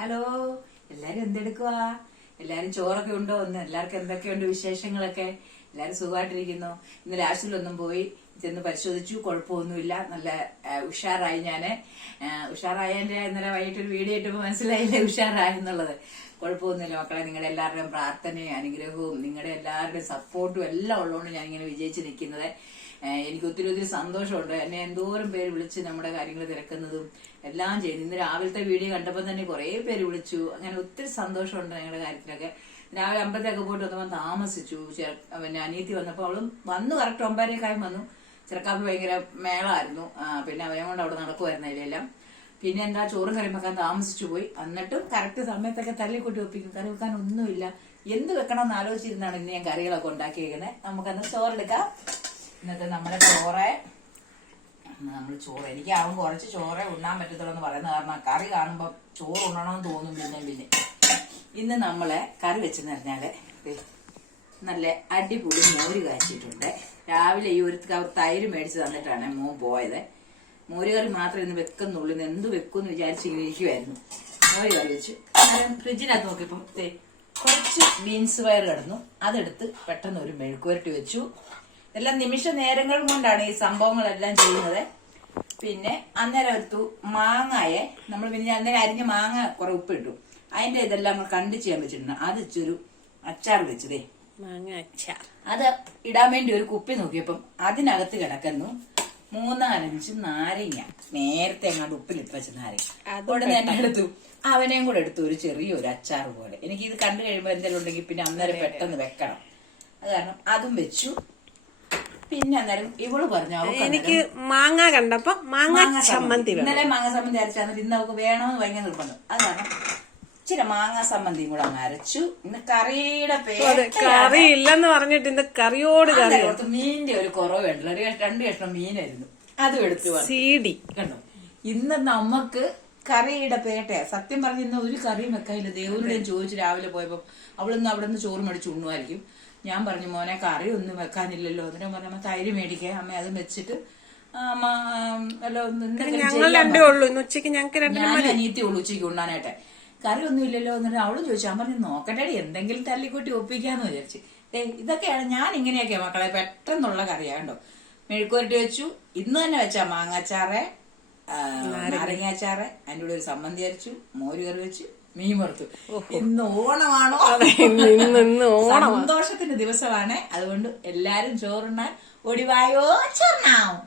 Hello, എല്ലാരും എന്തെടുക്കുവാ? എല്ലാരും ചോറൊക്കെ ഉണ്ടോ? ഒന്ന് എല്ലാവർക്കും എന്തൊക്കെയുണ്ട് വിശേഷങ്ങളൊക്കെ? എല്ലാരും സുഖമായിട്ടിരിക്കുന്നു. ഇന്ന് ലാസ്റ്റിലൊന്നും പോയി ചെന്ന് പരിശോധിച്ചു, കുഴപ്പമൊന്നുമില്ല. നല്ല ഉഷാറായി. ഞാന് ഉഷാറായതിന്റെ ഇന്നലെ വൈകിട്ട് ഒരു വീഡിയോ ഇട്ടപ്പോ മനസ്സിലായില്ലേ ഉഷാറായെന്നുള്ളത്. കുഴപ്പമൊന്നുമില്ല മക്കളെ. നിങ്ങളുടെ എല്ലാവരുടെയും പ്രാർത്ഥനയും അനുഗ്രഹവും നിങ്ങളുടെ എല്ലാവരുടെയും സപ്പോർട്ടും എല്ലാം ഉള്ളതുകൊണ്ട് ഞാൻ ഇങ്ങനെ വിജയിച്ച് നിൽക്കുന്നത്. എനിക്ക് ഒത്തിരി സന്തോഷമുണ്ട്. എന്നെ എന്തോരം പേര് വിളിച്ച് നമ്മുടെ കാര്യങ്ങൾ തിരക്കുന്നതും എല്ലാം ചെയ്യുന്നു. ഇന്ന് രാവിലത്തെ വീഡിയോ കണ്ടപ്പോൾ തന്നെ കുറെ പേര് വിളിച്ചു. അങ്ങനെ ഒത്തിരി സന്തോഷമുണ്ട് ഞങ്ങളുടെ കാര്യത്തിലൊക്കെ. രാവിലെ അമ്പലത്തിലൊക്കെ പോയിട്ട് വന്നപ്പോൾ താമസിച്ചു. പിന്നെ അനിയത്തി വന്നപ്പോൾ അവളും വന്നു കറക്റ്റ് 9:30 വന്നു. ചെറുക്കാപ്പ് ഭയങ്കര മേളമായിരുന്നു. പിന്നെ അവനെ കൊണ്ട് അവിടെ നടക്കുമായിരുന്നു അതിലെല്ലാം. പിന്നെ എന്താ ചോറും കറി വെക്കാൻ താമസിച്ചു പോയി. എന്നിട്ടും കറക്റ്റ് സമയത്തൊക്കെ തല്ലിക്കൂട്ടി വെപ്പിക്കും. കറി വെക്കാൻ ഒന്നുമില്ല. എന്ത് വെക്കണമെന്ന് ആലോചിച്ചിരുന്നാണ് ഇന്ന് ഞാൻ കറികളൊക്കെ ഉണ്ടാക്കിയിരിക്കുന്നത്. നമുക്കന്ന് ചോറെടുക്കാം. ഇന്നത്തെ നമ്മുടെ ചോറ് എനിക്കാവും കുറച്ച് ചോറേ ഉണ്ണാൻ പറ്റത്തുള്ളൂ എന്ന് പറയുന്ന കാരണം കറി കാണുമ്പോൾ ചോറ് ഉണ്ണണമെന്ന് തോന്നും. പിന്നെ ഇന്ന് നമ്മളെ കറി വെച്ചെന്ന് പറഞ്ഞാല് നല്ല അടിപൊളി മോര് കാച്ചിട്ടുണ്ട്. രാവിലെ ഈ ഒരു കവർ തൈര് മേടിച്ച് തന്നിട്ടാണ് മോൻ പോയത്. മോര് കറി മാത്രമേ ഇന്ന് വെക്കുന്നുള്ളൂ. ഇന്ന് എന്ത് വെക്കുമെന്ന് വിചാരിച്ചിരിക്കുമായിരുന്നു. മോര് കറി വെച്ചു. അന്നേരം ഫ്രിഡ്ജിനകത്ത് നോക്കിയപ്പോൾ കുറച്ച് ബീൻസ് പയർ കിടന്നു. അതെടുത്ത് പെട്ടെന്ന് ഒരു മെഴുക്കുവരട്ടി വെച്ചു. എല്ലാം നിമിഷ നേരങ്ങൾ കൊണ്ടാണ് ഈ സംഭവങ്ങളെല്ലാം ചെയ്യുന്നത്. പിന്നെ അന്നേരം എടുത്തു മാങ്ങയെ നമ്മൾ പിന്നെ അന്നേരം അരിഞ്ഞ മാങ്ങ കുറെ ഉപ്പിട്ടു. അതിന്റെ ഇതെല്ലാം നമ്മൾ കണ്ടു ചെയ്യാൻ വെച്ചിട്ടുണ്ട്. അത് ഇച്ചൊരു അച്ചാർ വെച്ചതേ, മാങ്ങ അച്ചാർ. അത് ഇടാൻ വേണ്ടി ഒരു കുപ്പി നോക്കിയപ്പം അതിനകത്ത് കിടക്കുന്നു 3-5 നാരങ്ങ. നേരത്തെ എങ്ങാണ്ട് ഉപ്പിലിട്ട് വെച്ച നാരങ്ങ. അതുകൊണ്ട് തന്നെ എടുത്തു. അവനെയും കൂടെ എടുത്തു ഒരു ചെറിയൊരു അച്ചാർ പോലെ. എനിക്ക് ഇത് കണ്ടു കഴിയുമ്പോൾ എന്തെങ്കിലും ഉണ്ടെങ്കിൽ പിന്നെ അന്നേരം പെട്ടെന്ന് വെക്കണം. അത് കാരണം അതും വെച്ചു. പിന്നെ അന്നേരം ഇവള് പറഞ്ഞു എനിക്ക് മാങ്ങ കണ്ടപ്പോ മാങ്ങ ചമ്മന്തി. ഇന്നലെ മാങ്ങ സമ്മന്തി അരച്ചാൽ ഇന്ന് അവൾക്ക് വേണമെന്ന് ഭയങ്കര നിർബന്ധം. അത് കാരണം ഇച്ചിരി മാങ്ങ സമ്മന്തിയും കൂടെ അങ്ങ് അരച്ചു. ഇന്ന് കറിയുടെ കറി ഇല്ലെന്ന് പറഞ്ഞിട്ട് ഇന്ന് കറിയോട് കറി. മീനിന്റെ ഒരു കുറവ് വേണ്ടല്ലോ. 2 കഷ്ണം മീനായിരുന്നു, അതും എടുത്തു സീഡി കണ്ടു. ഇന്ന് നമുക്ക് കറിയുടെ പേട്ടയാ. സത്യം പറഞ്ഞ ഇന്ന് ഒരു കറിയും വെക്കാനില്ല. ദേവനോട് ചോദിച്ചു രാവിലെ പോയപ്പോ അവളൊന്നും അവിടെ നിന്ന് ചോറ് മേടിച്ച് ഉണ്ണുമായിരിക്കും. ഞാൻ പറഞ്ഞു മോനെ കറി ഒന്നും വെക്കാനില്ലല്ലോ. അതിനെ പറഞ്ഞ തൈര് മേടിക്കുക അമ്മ, അതും വെച്ചിട്ട് അനിയത്തി ഉള്ളു ഉച്ചയ്ക്ക് ഉണ്ണാനായിട്ട്. കറി ഒന്നും ഇല്ലല്ലോ എന്നിട്ട് അവളും ചോദിച്ചു. ഞാൻ പറഞ്ഞു നോക്കട്ടെ എന്തെങ്കിലും തല്ലിക്കൂട്ടി ഒപ്പിക്കാന്ന് വിചാരിച്ചു. ഇതൊക്കെയാണ് ഞാൻ ഇങ്ങനെയൊക്കെ മക്കളെ പെട്ടെന്നുള്ള കറിയാണ്ടോ. മെഴുക്കുവരട്ടി വെച്ചു. ഇന്ന് തന്നെ വെച്ചാ മാങ്ങാച്ചാറ്, നാരങ്ങാച്ചാറ്, അതിൻ്റെ കൂടെ ഒരു സമ്മന്തി അരച്ചു, മോര് കറി വെച്ചു, മീൻ വറുത്തു. ഇന്ന് ഓണമാണോ? സന്തോഷത്തിന്റെ ദിവസമാണ്. അതുകൊണ്ട് എല്ലാരും ചോറുണ്ണാൻ ഒടിവായോ ചോറിനാവും.